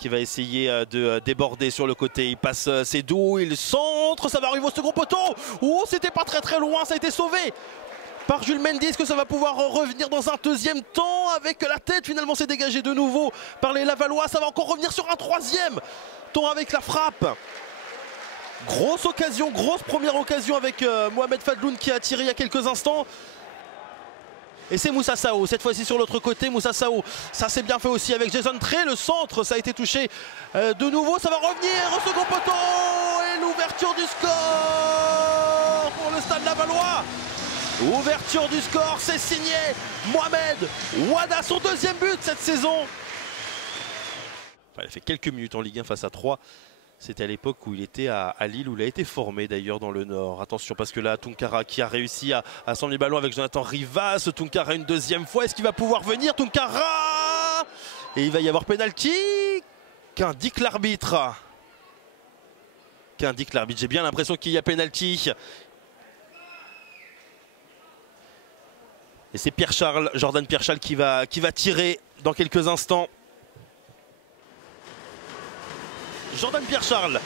qui va essayer de déborder sur le côté. Il passe ses dos, il centre, ça va arriver au second poteau. Oh, c'était pas très loin, ça a été sauvé par Jules Mendy. Est-ce que ça va pouvoir revenir dans un deuxième temps avec la tête? Finalement, c'est dégagé de nouveau par les Lavallois. Ça va encore revenir sur un troisième temps avec la frappe. Grosse occasion, grosse première occasion avec Mohamed Fadloun qui a tiré il y a quelques instants. Et c'est Moussa Sao, cette fois-ci sur l'autre côté. Moussa Sao, ça c'est bien fait aussi avec Jason Trey. Le centre, ça a été touché de nouveau. Ça va revenir au second poteau. Et l'ouverture du score pour le Stade Lavallois. Ouverture du score, c'est signé Mohamed Wada, son deuxième but cette saison. Enfin, il a fait quelques minutes en Ligue 1 face à 3. C'était à l'époque où il était à Lille, où il a été formé d'ailleurs dans le Nord. Attention parce que là, Tunkara qui a réussi à s'emmener le ballon avec Jonathan Rivas. Tunkara une deuxième fois, est-ce qu'il va pouvoir venir? Tunkara! Et il va y avoir pénalty. Qu'indique l'arbitre? Qu'indique l'arbitre? J'ai bien l'impression qu'il y a pénalty. Et c'est Pierre-Charles, Jordan Pierre-Charles qui va tirer dans quelques instants. Jordan Pierre-Charles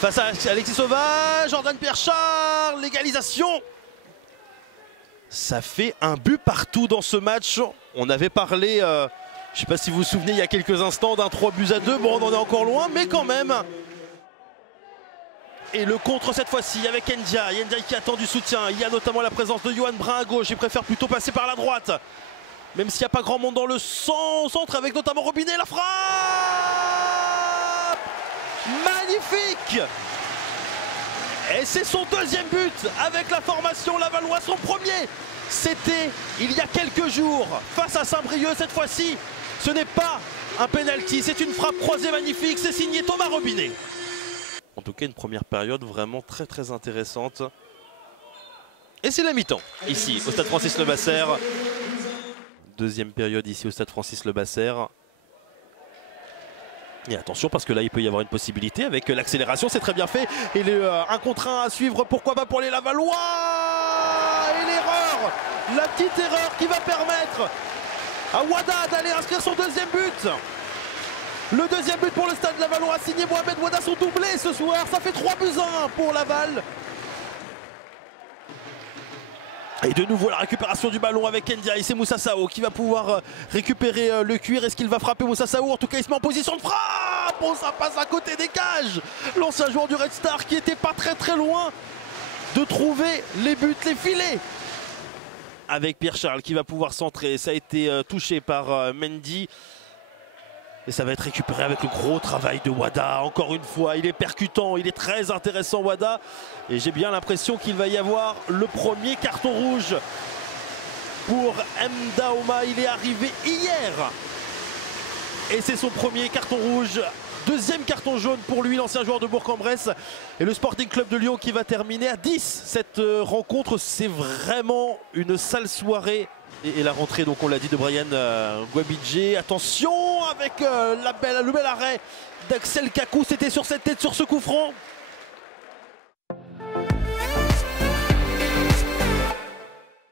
face à Alexis Sauvage. Jordan Pierre-Charles, l'égalisation. Ça fait un but partout dans ce match. On avait parlé, je ne sais pas si vous vous souvenez, il y a quelques instants d'un 3-2. Bon, on en est encore loin, mais quand même. Et le contre cette fois-ci avec Ndiaye. Ndiaye qui attend du soutien. Il y a notamment la présence de Yohan Brun à gauche. Il préfère plutôt passer par la droite. Même s'il n'y a pas grand monde dans le centre, avec notamment Robinet. La frappe magnifique. Et c'est son deuxième but avec la formation Lavallois. Son premier, c'était il y a quelques jours face à Saint-Brieuc. Cette fois-ci, ce n'est pas un penalty. C'est une frappe croisée magnifique. C'est signé Thomas Robinet. En tout cas, une première période vraiment très intéressante. Et c'est la mi-temps, ici, au Stade Francis Levasseur. Deuxième période ici au Stade Francis Levasseur. Et attention, parce que là, il peut y avoir une possibilité avec l'accélération. C'est très bien fait. Et le 1 contre 1 à suivre, pourquoi pas pour les Lavallois. Et l'erreur, la petite erreur qui va permettre à Wada d'aller inscrire son deuxième but. Le deuxième but pour le Stade Lavallois, signé Mohamed Wada, son doublé ce soir. Ça fait 3-1 pour Laval. Et de nouveau la récupération du ballon avec Ndiaye. C'est Moussa Sao qui va pouvoir récupérer le cuir. Est-ce qu'il va frapper Moussa Sao? En tout cas, il se met en position de frappe. Oh, ça passe à côté des cages. L'ancien joueur du Red Star qui n'était pas très loin de trouver les buts, les filets. Avec Pierre-Charles qui va pouvoir centrer. Ça a été touché par Mendy. Et ça va être récupéré avec le gros travail de Wada. Encore une fois, il est percutant, il est très intéressant Wada. Et j'ai bien l'impression qu'il va y avoir le premier carton rouge pour M'Daoma. Il est arrivé hier. Et c'est son premier carton rouge. Deuxième carton jaune pour lui, l'ancien joueur de Bourg-en-Bresse. Et le Sporting Club de Lyon qui va terminer à 10 cette rencontre. C'est vraiment une sale soirée. Et la rentrée, donc on l'a dit, de Brian Guabidje. Attention avec le bel arrêt d'Axel Kakou. C'était sur cette tête, sur ce coup franc.